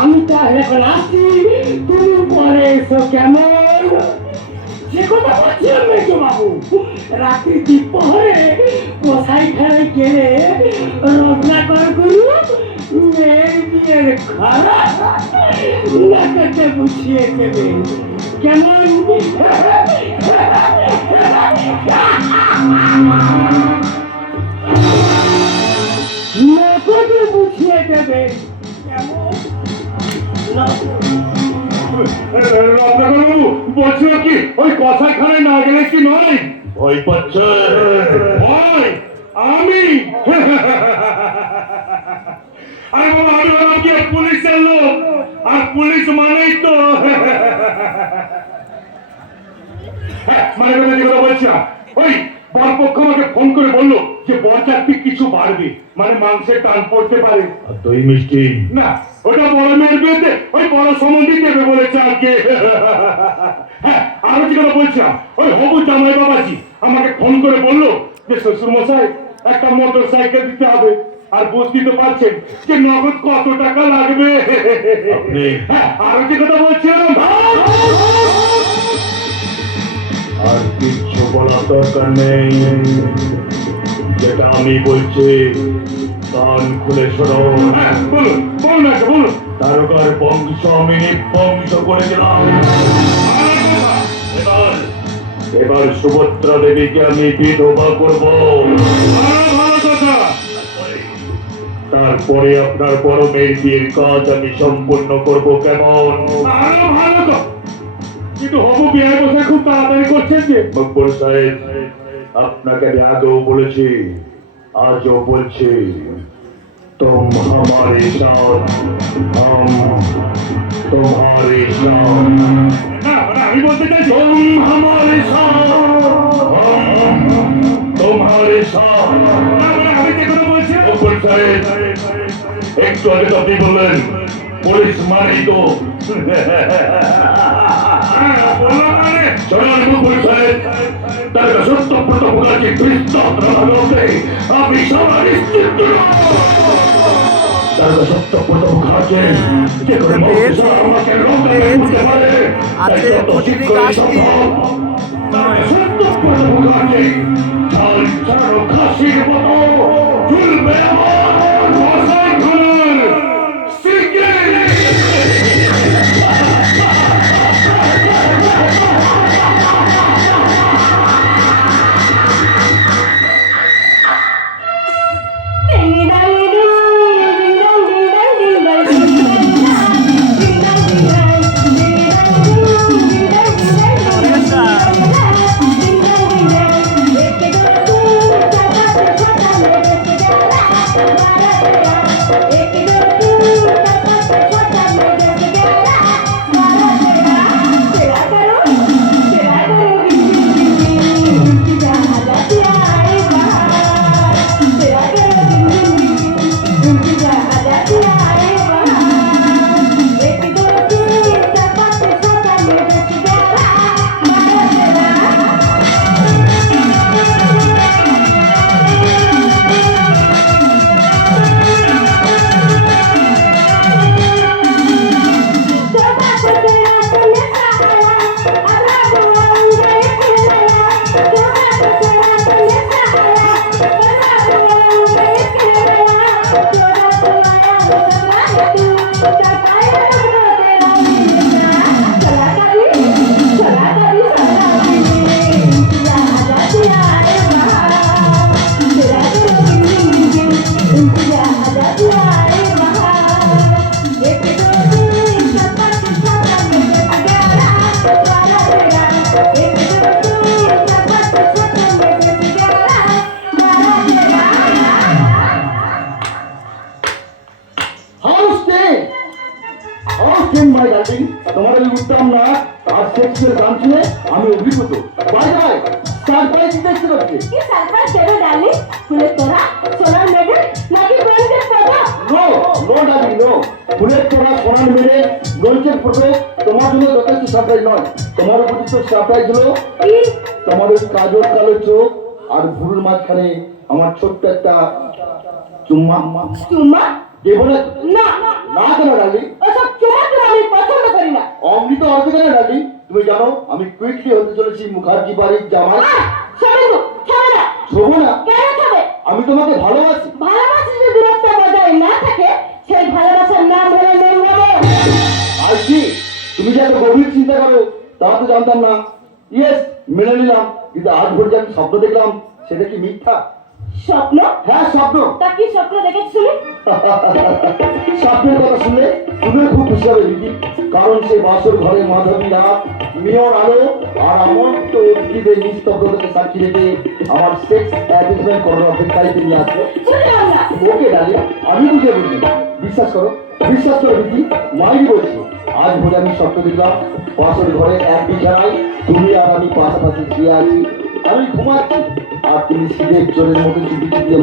আমি তাহলে এখন আসছি, তুমি পরে এসো কেমন? যে কথা বলছিলাম মেজো বাবু, রাত্রি দ্বীপহরে কোথায় খেলে গেলে রত্নাকর গুরু মেয়ের বিয়ের খালা নাকাতে বুঝিয়ে দেবে কেমন? নাকাতে বুঝিয়ে দেবে কেমন? রত্নাকরবাবু বলছিল কি ওই কথাখানে না গেলে কি নয়? ভয় পাচ্ছে? ভয়? আমি? আরে বাবা, আমি হলাম কি পুলিশের লোক, আর পুলিশ মানেই তো মানে কথা বলছিলাম, ওই বরপক্ষ আমাকে ফোন করে বললো যে বরযাত্রী কিছু বাড়বে, মানে মাংসের টান পড়তে পারে। তুই মিষ্টি না, ওটা বড় মেয়ের বিয়েতে ওই বড় সম্বন্ধী দেবে বলেছে আজকে। হ্যাঁ, আরো কি কথা বলছিলাম, ওই হবু জামাই বাবাজি আমাকে ফোন করে বললো যে শ্বশুর মশাই একটা মোটর সাইকেল দিতে হবে, আর বুঝতে তো পারছেন যে নগদ কত টাকা লাগবে। হ্যাঁ, আরো কি কথা বলছিলাম, আর কিচ্ছু বলার দরকার নেই, যেটা আমি বলছি কান খুলে শোনো। বলুন বলুন না বলুন। তারকার বংশ আমি নিবংশ করে দিলাম। এবার এবার সুভদ্রা দেবীকে আমি বিধবা করব। তারপরে আপনার বড় মেয়ের বিয়ের কাজ আমি সম্পূর্ণ করব কেমন? আরো ভালো তো, কিন্তু হবু বিয়ে বসে খুব তাড়াতাড়ি করছেন যে। মকবুল সাহেব, আপনাকে আমি আগেও বলেছি আজও বলছি, तुम हमारे साथ, हम तुम्हारे साथ। ना আমি বলতে চাইছি तुम हमारे साथ, हम तुम्हारे साथ। না আমি যে কথা বলছি মকবুল সাহেব, একটু আগে তো আপনি বললেন পুলিশ মানেই তো। চলুন মকবুল সাহেব, তার সত্য প্রতপকারকে দৃষ্টান্ত রাখতে আমি সবার নিশ্চিত। তার সত্য প্রতপকারকে যে করে মৌসা আমাকে রোগে উঠতে পারে, তাই তত শীঘ্র সম্ভব তার সত্য প্রতপকারকে ঝাল ছাড়ো খাসির মতো ঝুলবে আমার মশাই ঘুর সিকে। তোমার এই উত্তম না আর শেক্সপিয়ার গান শুনে আমি অভিভূত। বাই বাই, সারপ্রাইজ দেখতে পাচ্ছি। কি সারপ্রাইজ দেবে ডার্লিং? ফুলের তোড়া, সোনার মেডেল নাকি ব্রোঞ্জের photo? No no darling, no. ফুলের তোড়া, সোনার মেডেল, ব্রোঞ্জের ফটো তোমার জন্য যথেষ্ট সারপ্রাইজ নয়। তোমার উপযুক্ত সারপ্রাইজ হলো কি? তোমার ওই কাজল কালো চোখ আর ভুরুর মাঝখানে আমার ছোট্ট একটা চুম্মা। চুম্মা? দেবো না? না না কেন ডার্লিং? ওসব চুমা তো আমি পছন্দ করি না। অমৃত অর্থ কেন ডার্লিং? তুমি জানো আমি কুইকলি হতে চলেছি মুখার্জি বাড়ির জামাই। শোনো ছাড়ো না। শোভো না? কেন খাবে? আমি তোমাকে ভালোবাসি। ভালোবাসা যদি দূরত্ব বজায় না থাকে, সেই ভালোবাসার নাম হলো নোংরামো। আর কি তুমি যে এত গভীর চিন্তা করো তা তো জানতাম না। ইয়েস, মেনে নিলাম, কিন্তু আজ ভোর যে আমি স্বপ্ন দেখলাম সেটা কি মিথ্যা? স্বপ্ন? হ্যাঁ স্বপ্ন। তা কি স্বপ্ন দেখেছিলে? স্বপ্নের কথা শুনলে তুমিও খুব খুশি হবে দিদি, কারণ সেই বাসর ঘরে মাধবী রাত, মেয়র আলো আর আমার তো উদ্ভিদের নিস্তব্ধতাকে সাক্ষী রেখে আমার সেক্স অ্যারেঞ্জমেন্ট করার অপেক্ষায় তিনি আসবে। বুঝলাম না। ওকে ডালি, আমি বুঝে বলছি, বিশ্বাস করো দিদি, মাইরি বলছি। আজ ভোরে আমি স্বপ্ন দেখলাম বাসর ঘরে এক বিছানায় তুমি আর আমি পাশাপাশি শুয়ে আছি। আমি ঘুমাচ্ছি আর তুমি সিলের জলের মতো চুপি চুপি আমার